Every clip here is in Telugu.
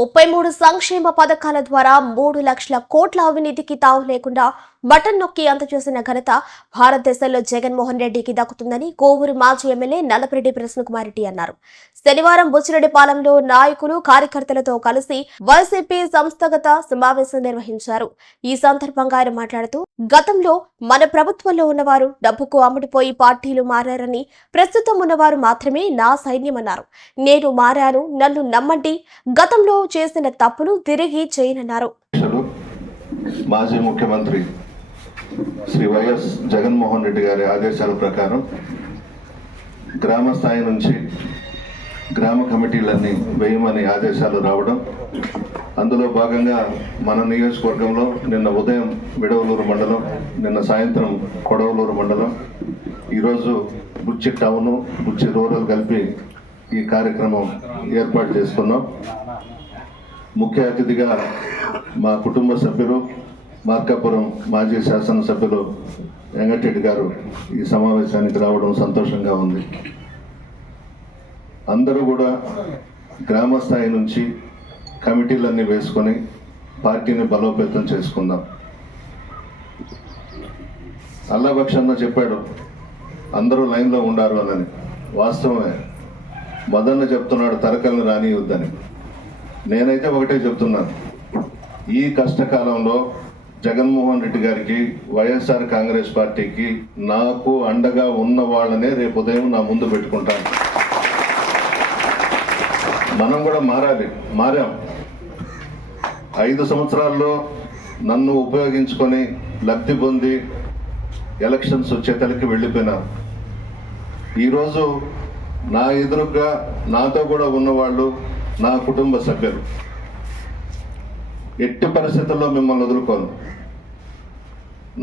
33 సంక్షేమ పథకాల ద్వారా 3 లక్షల కోట్ల అవినీతికి తావు లేకుండా బటన్ నొక్కి అందజేసిన ఘనత భారతదేశంలో జగన్మోహన్ రెడ్డికి దక్కుతుందని కోవూరు మాజీ ఎమ్మెల్యే నల్లపరెడ్డి ప్రసన్నకుమార్ రెడ్డి అన్నారు. శనివారం బుచ్చిరెడ్డిపాలెంలో నాయకులు కార్యకర్తలతో కలిసి వైసీపీ సంస్థాగత సమావేశం నిర్వహించారు. ఈ సందర్భంగా ఆయన మాట్లాడుతూ గతంలో మన ప్రభుత్వంలో ఉన్నవారు డబ్బుకు అమ్ముడుపోయి పార్టీలు మారారని, ప్రస్తుతం ఉన్నవారు మాత్రమే నా సైన్యమన్నారు. నేను మారాను, నన్ను నమ్మండి, గతంలో చేసిన తప్పును తిరిగి చేయనన్నారు. మాజీ ముఖ్యమంత్రి శ్రీ వైఎస్ జగన్మోహన్ రెడ్డి గారి ఆదేశాల ప్రకారం గ్రామ స్థాయి నుంచి గ్రామ కమిటీలన్నీ వేయమని ఆదేశాలు రావడం, అందులో భాగంగా మన నియోజకవర్గంలో నిన్న ఉదయం విడవలూరు మండలం, నిన్న సాయంత్రం కొడవలూరు మండలం, ఈరోజు బుచ్చి టౌను, బుచ్చి రూరల్ కలిపి ఈ కార్యక్రమం ఏర్పాటు చేసుకున్నాం. ముఖ్య అతిథిగా మా కుటుంబ సభ్యులు మార్కాపురం మాజీ శాసనసభ్యులు వెంకటరెడ్డి గారు ఈ సమావేశానికి రావడం సంతోషంగా ఉంది. అందరూ కూడా గ్రామ స్థాయి నుంచి కమిటీలన్నీ వేసుకొని పార్టీని బలోపేతం చేసుకుందాం. అల్లాబక్షన్న చెప్పాడు అందరూ లైన్లో ఉండారు అని. వాస్తవమే, మదన్న చెప్తున్నాడు తరకల్ని రానియొద్దని. నేనైతే ఒకటే చెప్తున్నాను, ఈ కష్టకాలంలో జగన్మోహన్ రెడ్డి గారికి, వైఎస్ఆర్ కాంగ్రెస్ పార్టీకి, నాకు అండగా ఉన్న వాళ్ళనే రేపు ఉదయం నా ముందు పెట్టుకుంటాను. మనం కూడా మారాం. 5 సంవత్సరాల్లో నన్ను ఉపయోగించుకొని లబ్ధి పొంది ఎలక్షన్స్ వచ్చేతలకి వెళ్ళిపోయినారు. ఈరోజు నా ఎదురుగా నాతో కూడా ఉన్నవాళ్ళు నా కుటుంబ సభ్యులు. ఎట్టి పరిస్థితుల్లో మిమ్మల్ని వదులుకోను.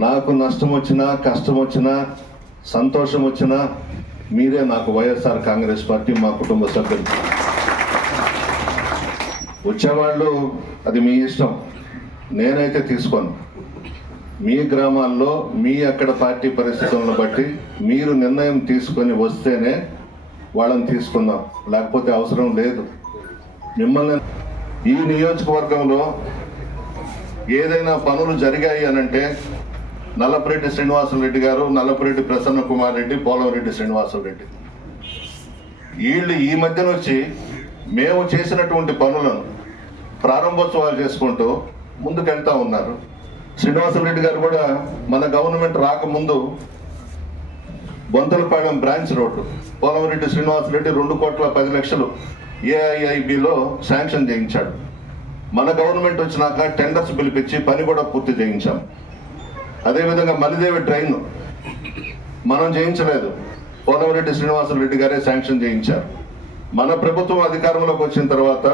నాకు నష్టం వచ్చినా, కష్టం వచ్చినా, సంతోషం వచ్చినా మీరే నాకు వైఎస్ఆర్ కాంగ్రెస్ పార్టీ, మా కుటుంబ సభ్యులు. వచ్చేవాళ్ళు అది మీ ఇష్టం, నేనైతే తీసుకోను. మీ గ్రామాల్లో మీ అక్కడ పార్టీ పరిస్థితులను బట్టి మీరు నిర్ణయం తీసుకొని వస్తేనే వాళ్ళని తీసుకుందాం, లేకపోతే అవసరం లేదు. మిమ్మల్ని ఈ నియోజకవర్గంలో ఏదైనా పనులు జరిగాయి అనంటే నల్లపరెడ్డి శ్రీనివాసరెడ్డి గారు, నల్లపరెడ్డి ప్రసన్నకుమార్ రెడ్డి, పోలవరెడ్డి శ్రీనివాసరెడ్డి వీళ్ళు ఈ మధ్యన వచ్చి మేము చేసినటువంటి పనులను ప్రారంభోత్సవాలు చేసుకుంటూ ముందుకెళ్తా ఉన్నారు. శ్రీనివాసరెడ్డి గారు కూడా మన గవర్నమెంట్ రాకముందు బొంతలపాలెం బ్రాంచ్ రోడ్డు పోలవరెడ్డి శ్రీనివాసరెడ్డి 2,10,00,000 ఏఐఐబిలో శాంక్షన్ చేయించాడు. మన గవర్నమెంట్ వచ్చినాక టెండర్స్ పిలిపించి పని కూడా పూర్తి చేయించాం. అదేవిధంగా మలిదేవి ట్రైన్ మనం చేయించలేదు, పోలవరెడ్డి శ్రీనివాసరెడ్డి గారే శాంక్షన్ చేయించారు. మన ప్రభుత్వం అధికారంలోకి వచ్చిన తర్వాత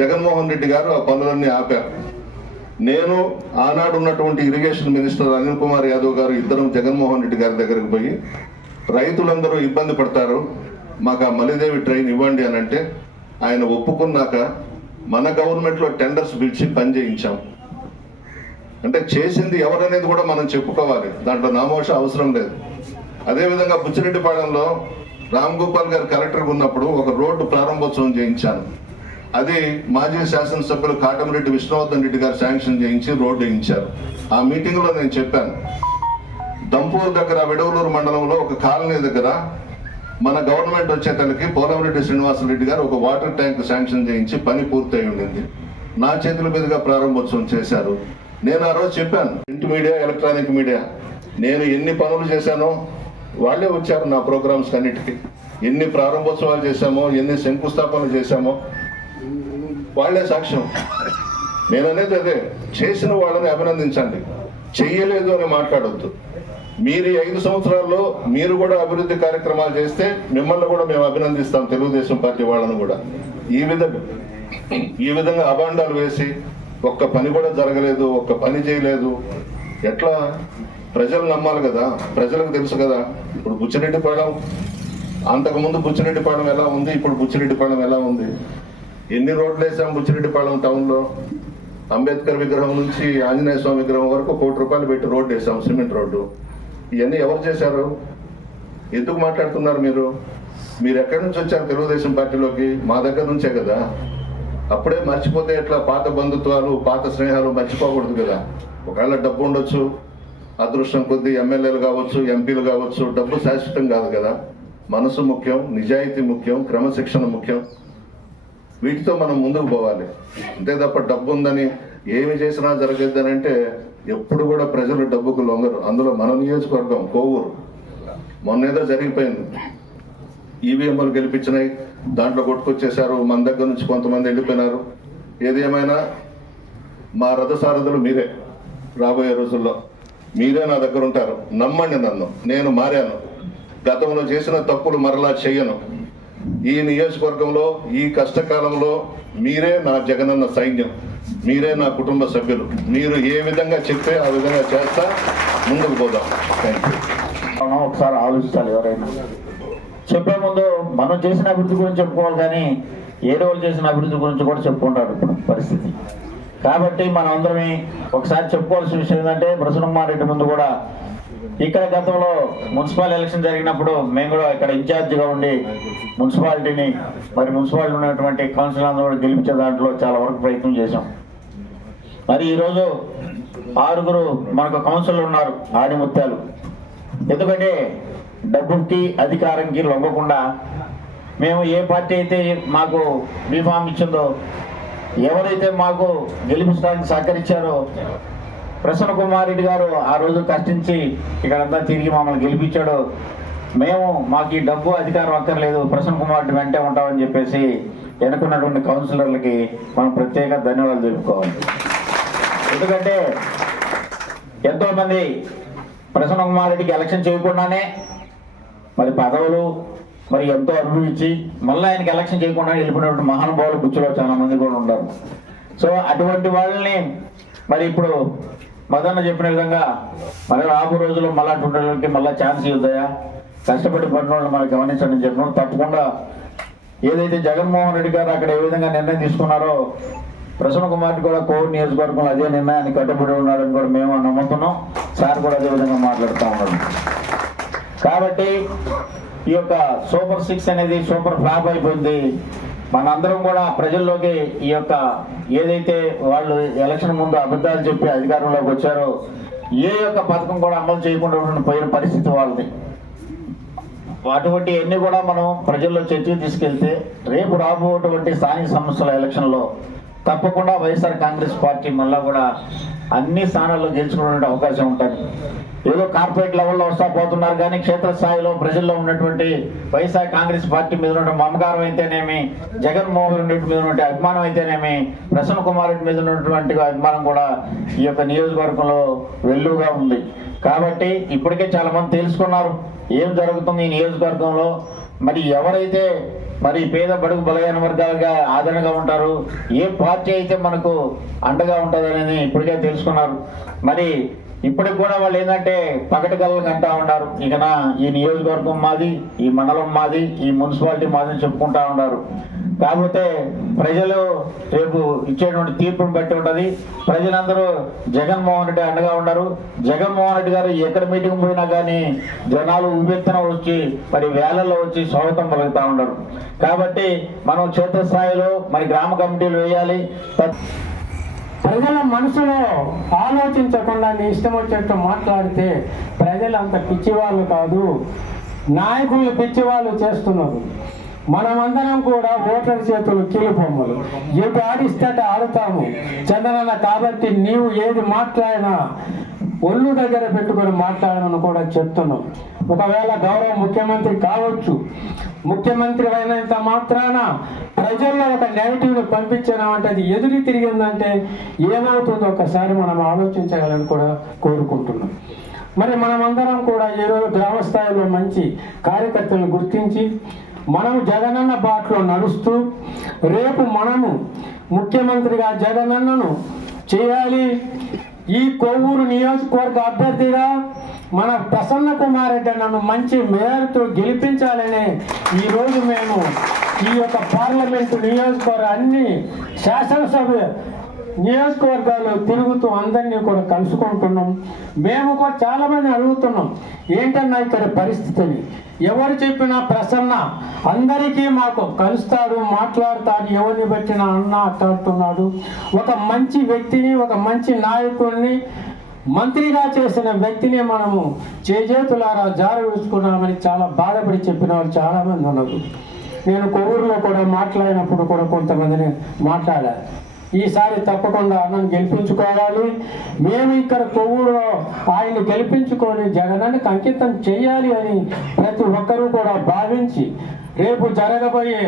జగన్మోహన్ రెడ్డి గారు ఆ పనులన్నీ ఆపారు. నేను ఆనాడు ఉన్నటువంటి ఇరిగేషన్ మినిస్టర్ అనిల్ కుమార్ యాదవ్ గారు ఇద్దరం జగన్మోహన్ రెడ్డి గారి దగ్గరికి పోయి రైతులందరూ ఇబ్బంది పడతారు, మాకు ఆ మలిదేవి ట్రైన్ ఇవ్వండి అని అంటే ఆయన ఒప్పుకున్నాక మన గవర్నమెంట్లో టెండర్స్ పిలిచి పని చేయించాం. అంటే చేసింది ఎవరనేది కూడా మనం చెప్పుకోవాలి, దాంట్లో నామోష అవసరం లేదు. అదేవిధంగా బుచ్చిరెడ్డిపాలెంలో రామ్ గోపాల్ గారు కలెక్టర్గా ఉన్నప్పుడు ఒక రోడ్డు ప్రారంభోత్సవం చేయించాను. అది మాజీ శాసనసభ్యులు కాటంరెడ్డి విష్ణువర్ధన్ రెడ్డి గారు శాంక్షన్ చేయించి రోడ్డు వేయించారు. ఆ మీటింగ్లో నేను చెప్పాను, దంపూర్ దగ్గర విడవలూరు మండలంలో ఒక కాలనీ దగ్గర మన గవర్నమెంట్ వచ్చేతలకి పోలవరెడ్డి శ్రీనివాసరెడ్డి గారు ఒక వాటర్ ట్యాంక్ శాంక్షన్ చేయించి పని పూర్తయి ఉండింది. నా చేతుల మీదుగా ప్రారంభోత్సవం చేశారు. నేను ఆ రోజు చెప్పాను, ప్రింట్ మీడియా, ఎలక్ట్రానిక్ మీడియా, నేను ఎన్ని పనులు చేశానో వాళ్ళే వచ్చారు నా ప్రోగ్రామ్స్ అన్నిటికీ. ఎన్ని ప్రారంభోత్సవాలు చేశామో, ఎన్ని శంకుస్థాపనలు చేశామో వాళ్లే సాక్ష్యం. నేననేది అదే, చేసిన వాళ్ళని అభినందించండి, చెయ్యలేదు అని మాట్లాడొద్దు. మీరు 5 సంవత్సరాల్లో మీరు కూడా అభివృద్ధి కార్యక్రమాలు చేస్తే మిమ్మల్ని కూడా మేము అభినందిస్తాం, తెలుగుదేశం పార్టీ వాళ్ళను కూడా. ఈ విధంగా అభాండాలు వేసి ఒక్క పని కూడా జరగలేదు, ఒక్క పని చేయలేదు, ఎట్లా? ప్రజలు నమ్మాలి కదా, ప్రజలకు తెలుసు కదా. ఇప్పుడు బుచ్చిరెడ్డిపాలెం, అంతకుముందు బుచ్చిరెడ్డిపాలెం ఎలా ఉంది, ఇప్పుడు బుచ్చిరెడ్డిపాలెం ఎలా ఉంది, ఎన్ని రోడ్లు వేసాం బుచ్చిరెడ్డిపాలెం టౌన్లో. అంబేద్కర్ విగ్రహం నుంచి ఆంజనేయ స్వామి విగ్రహం వరకు ₹1,00,00,000 పెట్టి రోడ్డు వేసాం, సిమెంట్ రోడ్డు. ఇవన్నీ ఎవరు చేశారు? ఎందుకు మాట్లాడుతున్నారు మీరు? మీరు ఎక్కడి నుంచి వచ్చారు తెలుగుదేశం పార్టీలోకి? మా దగ్గర నుంచే కదా. అప్పుడే మర్చిపోతే ఎట్లా? పాత బంధుత్వాలు, పాత స్నేహాలు మర్చిపోకూడదు కదా. ఒకవేళ డబ్బు ఉండొచ్చు, అదృష్టం కొద్దీ ఎమ్మెల్యేలు కావచ్చు, ఎంపీలు కావచ్చు, డబ్బు శాశ్వతం కాదు కదా. మనసు ముఖ్యం, నిజాయితీ ముఖ్యం, క్రమశిక్షణ ముఖ్యం. వీటితో మనం ముందుకు పోవాలి. అంతే తప్ప డబ్బు ఉందని ఏమి చేసినా జరగద్దని అంటే ఎప్పుడు కూడా ప్రజలు డబ్బుకు లొంగరు. అందులో మన నియోజకవర్గం కోవూరు మొన్నేదో జరిగిపోయింది. ఈవీఎంలు గెలిపించినాయి, దాంట్లో కొట్టుకొచ్చేశారు, మన దగ్గర నుంచి కొంతమంది వెళ్ళిపోయినారు. ఏది ఏమైనా మా రథసారథులు మీరే. రాబోయే రోజుల్లో మీరే నా దగ్గర ఉంటారు. నమ్మండి నన్ను, నేను మారాను. గతంలో చేసిన తప్పులు మరలా చెయ్యను. ఈ నియోజకవర్గంలో ఈ కష్టకాలంలో మీరే నా జగనన్న సైన్యం, మీరే నా కుటుంబ సభ్యులు. మీరు ఏ విధంగా చెప్తే ఆ విధంగా చేస్తా, ముందుకు పోదాం. Thank you. ఒకసారి ఆలోచించాలి. ఎవరైనా చెప్పే ముందు మనం చేసిన అభివృద్ధి గురించి చెప్పుకోవాలి, కానీ ఏదో వాళ్ళు చేసిన అభివృద్ధి గురించి కూడా చెప్పుకుంటారు ఇప్పుడు పరిస్థితి. కాబట్టి మనం అందరమే ఒకసారి చెప్పుకోవాల్సిన విషయం ఏంటంటే, ప్రసన్నకుమారెడ్డి ముందు కూడా ఇక్కడ గతంలో మున్సిపల్ ఎలక్షన్ జరిగినప్పుడు మేము కూడా ఇక్కడ ఇన్ఛార్జిగా ఉండి మున్సిపాలిటీని మున్సిపాలిటీ ఉన్నటువంటి కౌన్సిల్ అందరూ కూడా గెలిపించే దాంట్లో చాలా వరకు ప్రయత్నం చేశాం. మరి ఈరోజు 6 మనకు కౌన్సిలర్ ఉన్నారు, ఆడిముత్యాలు. ఎందుకంటే డబ్బుకి అధికారంకి లొంగకుండా మేము ఏ పార్టీ అయితే మాకు బీఫామ్ ఇచ్చిందో, ఎవరైతే మాకు గెలిపించడానికి సహకరించారో, ప్రసన్నకుమారెడ్డి గారు ఆ రోజు కష్టించి ఇక్కడంతా తిరిగి మమ్మల్ని గెలిపించాడు. మాకు ఈ డబ్బు అధికారం అక్కర్లేదు, ప్రసన్నకుమారెడ్డి వెంటే ఉంటామని చెప్పేసి వెనుకున్నటువంటి కౌన్సిలర్లకి మనం ప్రత్యేక ధన్యవాదాలు తెలుపుకోవాలి. ఎందుకంటే ఎంతోమంది ప్రసన్నకుమారెడ్డికి ఎలక్షన్ చేయకుండానే పదవులు ఎంతో అనుభవించి మళ్ళీ ఆయనకి ఎలక్షన్ చేయకుండా వెళ్ళిపోయినటువంటి మహానుభావులు గుర్తులో చాలా మంది కూడా ఉన్నారు. సో అటువంటి వాళ్ళని ఇప్పుడు మదన్న చెప్పిన విధంగా రాబో రోజుల్లో మళ్ళీ అటువంటి వాళ్ళకి మళ్ళీ ఛాన్స్ ఇవ్వద్దాయా, కష్టపడి పడిన వాళ్ళు మనకు గమనించండి చెప్పినప్పుడు తప్పకుండా ఏదైతే జగన్మోహన్ రెడ్డి గారు అక్కడ ఏ విధంగా నిర్ణయం తీసుకున్నారో, ప్రసన్నకుమారెడ్డి కూడా కోవూరు నియోజకవర్గంలో అదే నిర్ణయాన్ని కట్టుబడి ఉన్నాడని కూడా మేము నమ్ముతున్నాం. సార్ కూడా అదే విధంగా మాట్లాడుతూ ఉన్నాడు. కాబట్టి ఈ యొక్క సూపర్ 6 అనేది సూపర్ ఫ్లాప్ అయిపోయింది. మనందరం కూడా ప్రజల్లోకి ఈ యొక్క ఏదైతే వాళ్ళు ఎలక్షన్ ముందు అబద్ధాలు చెప్పి అధికారంలోకి వచ్చారో, ఏ యొక్క పథకం కూడా అమలు చేయకుండా పోయిన పరిస్థితి వాళ్ళది. అటువంటి అన్ని కూడా మనం ప్రజల్లో చర్చకు తీసుకెళ్తే రేపు రాబోయేటువంటి స్థానిక సంస్థల ఎలక్షన్లో తప్పకుండా వైఎస్ఆర్ కాంగ్రెస్ పార్టీ మళ్ళా కూడా అన్ని స్థానాల్లో గెలుచుకునే అవకాశం ఉంటుంది. ఏదో కార్పొరేట్ లెవెల్లో వస్తా పోతున్నారు, కానీ క్షేత్రస్థాయిలో ప్రజల్లో ఉన్నటువంటి వైఎస్ఆర్ కాంగ్రెస్ పార్టీ మీద ఉన్న మమకారం అయితేనేమి, జగన్మోహన్ రెడ్డి మీద ఉన్నటువంటి అభిమానం అయితేనేమి, ప్రసన్నకుమారెడ్డి మీద ఉన్నటువంటి అభిమానం కూడా ఈ యొక్క నియోజకవర్గంలో వెల్లుగా ఉంది. కాబట్టి ఇప్పటికే చాలా మంది తెలుసుకున్నారు ఏం జరుగుతుంది ఈ నియోజకవర్గంలో. ఎవరైతే పేద బడుగు బలహీన వర్గాలుగా ఆదరణగా ఉంటారు, ఏ పార్టీ అయితే మనకు అండగా ఉంటుంది అనేది ఇప్పటికే తెలుసుకున్నారు. ఇప్పటికి కూడా వాళ్ళు ఏంటంటే పగటి కళ్ళకి అంటా ఉన్నారు, ఇకనా ఈ నియోజకవర్గం మాది, ఈ మండలం మాది, ఈ మున్సిపాలిటీ మాది అని చెప్పుకుంటా ఉన్నారు. కాకపోతే ప్రజలు రేపు ఇచ్చేటువంటి తీర్పును బట్టి ఉంటుంది. ప్రజలందరూ జగన్మోహన్ రెడ్డి అండగా ఉన్నారు. జగన్మోహన్ రెడ్డి గారు ఎక్కడ మీటింగ్ పోయినా కానీ జనాలు ఉవ్వెత్తున వచ్చి వేలల్లో వచ్చి స్వాగతం పలుకుతూ ఉన్నారు. కాబట్టి మనం క్షేత్రస్థాయిలో గ్రామ కమిటీలు వేయాలి. ప్రజల మనసులో ఆలోచించకుండా నీ ఇష్టం వచ్చినట్టు మాట్లాడితే ప్రజలు అంత పిచ్చివాళ్ళు కాదు, నాయకులు పిచ్చివాళ్ళు చేస్తున్నారు. మనమందరం కూడా ఓటర్ చేతులు కీలుబొమ్మలు, ఎటు ఆడిస్తే ఆడుతాము చందనన్న. కాబట్టి నీవు ఏది మాట్లాడినా ఒళ్ళు దగ్గర పెట్టుకొని మాట్లాడమని కూడా చెప్తున్నాం. ఒకవేళ గౌరవ ముఖ్యమంత్రి కావచ్చు, ముఖ్యమంత్రి అయినంత మాత్రాన ప్రజల్లో ఒక నెగటివ్ని పంపించామంటే అది ఎదురు తిరిగిందంటే ఏమవుతుందో ఒకసారి మనం ఆలోచించగలని కూడా కోరుకుంటున్నాం. మనమందరం కూడా ఈరోజు గ్రామ స్థాయిలో మంచి కార్యకర్తలను గుర్తించి మనము జగనన్న బాటలో నడుస్తూ రేపు మనము ముఖ్యమంత్రిగా జగనన్నను చేయాలి. ఈ కోవూరు నియోజకవర్గ అభ్యర్థిగా మన ప్రసన్నకుమారెడ్డి అన్నను మంచి మేరతో గెలిపించాలని ఈరోజు మేము ఈ యొక్క పార్లమెంటు నియోజకవర్గ అన్ని శాసనసభ నియోజకవర్గాలు తిరుగుతూ అందరినీ కూడా కలుసుకుంటున్నాం. మేము కూడా చాలా మంది అడుగుతున్నాం, ఏంటన్నా ఇక్కడ పరిస్థితిని. ఎవరు చెప్పినా ప్రసన్న అందరికీ మాకు కలుస్తాడు, మాట్లాడతాడు, ఎవరిని పెట్టినా అన్న అంటున్నాడు. ఒక మంచి వ్యక్తిని, ఒక మంచి నాయకుడిని, మంత్రిగా చేసిన వ్యక్తిని మనము చేజేతులారా జారవేసుకున్నామని చాలా బాధపడి చెప్పిన వాళ్ళు చాలామంది ఉన్నారు. నేను కొవ్వూరులో కూడా మాట్లాడినప్పుడు కూడా కొంతమందిని మాట్లాడాను. ఈసారి తప్పకుండా అన్నను గెలిపించుకోవాలి, మేము ఇక్కడ కొవ్వూరులో ఆయన్ని గెలిపించుకొని జగనానికి అంకితం చేయాలి అని ప్రతి ఒక్కరూ కూడా భావించి రేపు జరగబోయే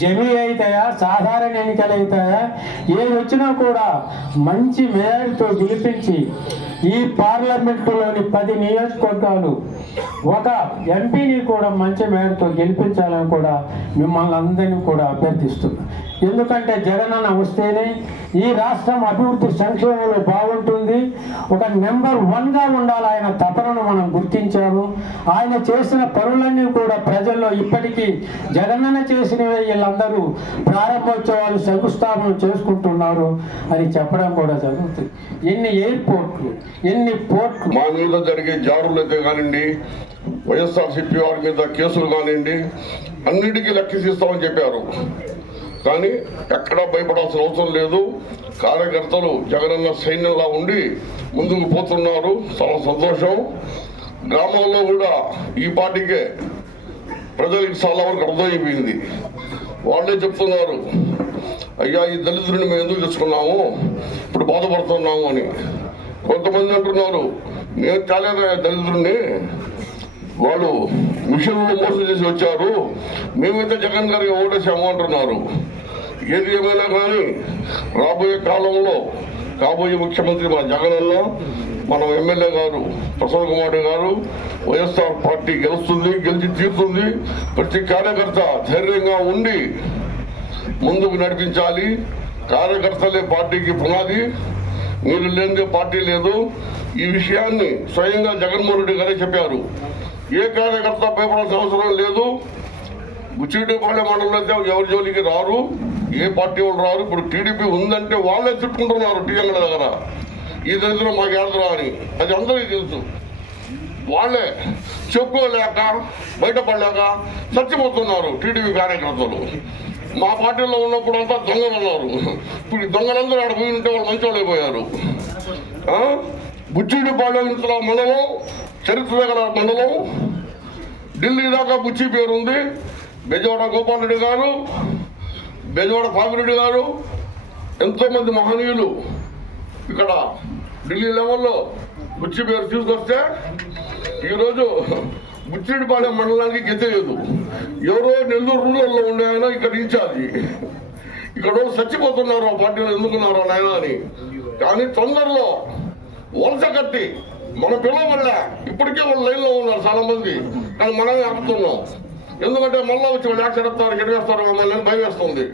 జమీ అవుతాయా, సాధారణ ఎన్నికలు అవుతాయా, ఏది వచ్చినా కూడా మంచి మేయర్తో గెలిపించి ఈ పార్లమెంటులోని 10 నియోజకవర్గాలు ఒక ఎంపీని కూడా మంచి మేయర్తో గెలిపించాలని కూడా మిమ్మల్ని అందరినీ కూడా అభ్యర్థిస్తున్నాను. ఎందుకంటే జగనన్న వస్తేనే ఈ రాష్ట్రం అభివృద్ధి సంక్షేమంలో బాగుంటుంది. ఒక నెంబర్ 1గా ఉండాలి ఆయన తపనను మనం గుర్తించాము. ఆయన చేసిన పనులన్నీ కూడా ప్రజల్లో ఇప్పటికీ జగనన్న చేసినవే వీళ్ళందరూ ప్రారంభోత్సవాలు శంకుస్థాపన చేసుకుంటున్నారు అని చెప్పడం కూడా జరుగుతుంది. ఎన్ని ఎయిర్పోర్ట్లు, ఎన్ని పోర్ట్లు. మా మీద జరిగే జారులు అయితే కానివ్వండి, వైఎస్ఆర్సీపీ వారి మీద కేసులు కానివ్వండి, అన్నిటికీ లెక్కిస్తామని చెప్పారు. కానీ ఎక్కడా భయపడాల్సిన అవసరం లేదు. కార్యకర్తలు జగనన్న సైన్యంలా ఉండి ముందుకు పోతున్నారు. చాలా సంతోషం. గ్రామాల్లో కూడా ఈ పార్టీకే ప్రజలకు చాలా వరకు అర్థమైపోయింది. వాళ్ళే చెప్తున్నారు, అయ్యా ఈ దళితుడిని మేము ఎందుకు తెచ్చుకున్నాము, ఇప్పుడు బాధపడుతున్నాము అని. కొంతమంది అంటున్నారు, నేను తేలేదా దళితుడిని, వాళ్ళు మిషన్లో మోసం చేసి వచ్చారు, మేమైతే జగన్ గారికి ఓటేసాము అంటున్నారు. ఏది ఏమైనా కానీ రాబోయే కాలంలో కాబోయే ముఖ్యమంత్రి మన జగనన్న, మన ఎమ్మెల్యే గారు ప్రసన్న కుమార్ గారు, వైఎస్ఆర్ పార్టీ గెలుస్తుంది, గెలిచి తీరుతుంది. ప్రతి కార్యకర్త ధైర్యంగా ఉండి ముందుకు నడిపించాలి. కార్యకర్తలే పార్టీకి పునాది, మీరు లేనిదే పార్టీ లేదు. ఈ విషయాన్ని స్వయంగా జగన్మోహన్ రెడ్డి గారే చెప్పారు. ఏ కార్యకర్త భయపడాల్సిన అవసరం లేదు. బుచ్చిరెడ్డిపాళెం మండలంలో అయితే ఎవరి జోలికి రారు, ఏ పార్టీ వాళ్ళు రారు. ఇప్పుడు టీడీపీ ఉందంటే వాళ్ళే చుట్టుకుంటున్నారు టీఎంల దగ్గర, ఈ దళితులు మాకు ఏడదురా అని. అది అందరికీ తెలుసు. వాళ్ళే చెప్పుకోలేక బయటపడలేక చచ్చిపోతున్నారు టీడీపీ కార్యకర్తలు. మా పార్టీలో ఉన్నప్పుడు అంతా దొంగలు ఉన్నారు. ఇప్పుడు ఈ దొంగలందరూ ఆడ పోయి ఉంటే వాళ్ళు మంచి వాళ్ళు అయిపోయారు. బుచ్చిరెడ్డిపాళెం ఇంతలో మండలం, చరిత్ర గల మండలం, ఢిల్లీ దాకా బుచ్చి పేరుంది. బెజవాడ గోపాల్ రెడ్డి గారు, బెజవాడ పాపిరెడ్డి గారు, ఎంతోమంది మహనీయులు ఇక్కడ ఢిల్లీ లెవెల్లో బుచ్చి పేరు తీసుకొస్తే ఈరోజు బుచ్చిరెడ్డిపాళెం మండలానికి గెచ్చలేదు. ఎవరో నెల్లూరు రూరల్లో ఉండే ఆయన ఇక్కడ ఇన్ఛార్జి. ఇక్కడ చచ్చిపోతున్నారు ఆ పార్టీలో ఎందుకున్నారో నాయన అని. కానీ తొందరలో వలస కట్టి మన పిల్లవల్ల ఇప్పటికే వాళ్ళు లైన్లో ఉన్నారు చాలా మంది. కానీ మనమే ఆపుతున్నాం. ఎందుకంటే మళ్ళీ వచ్చి వాళ్ళు యాక్షన్ ఎత్తారు, గెడివేస్తారు మమ్మల్ని భయం వేస్తుంది.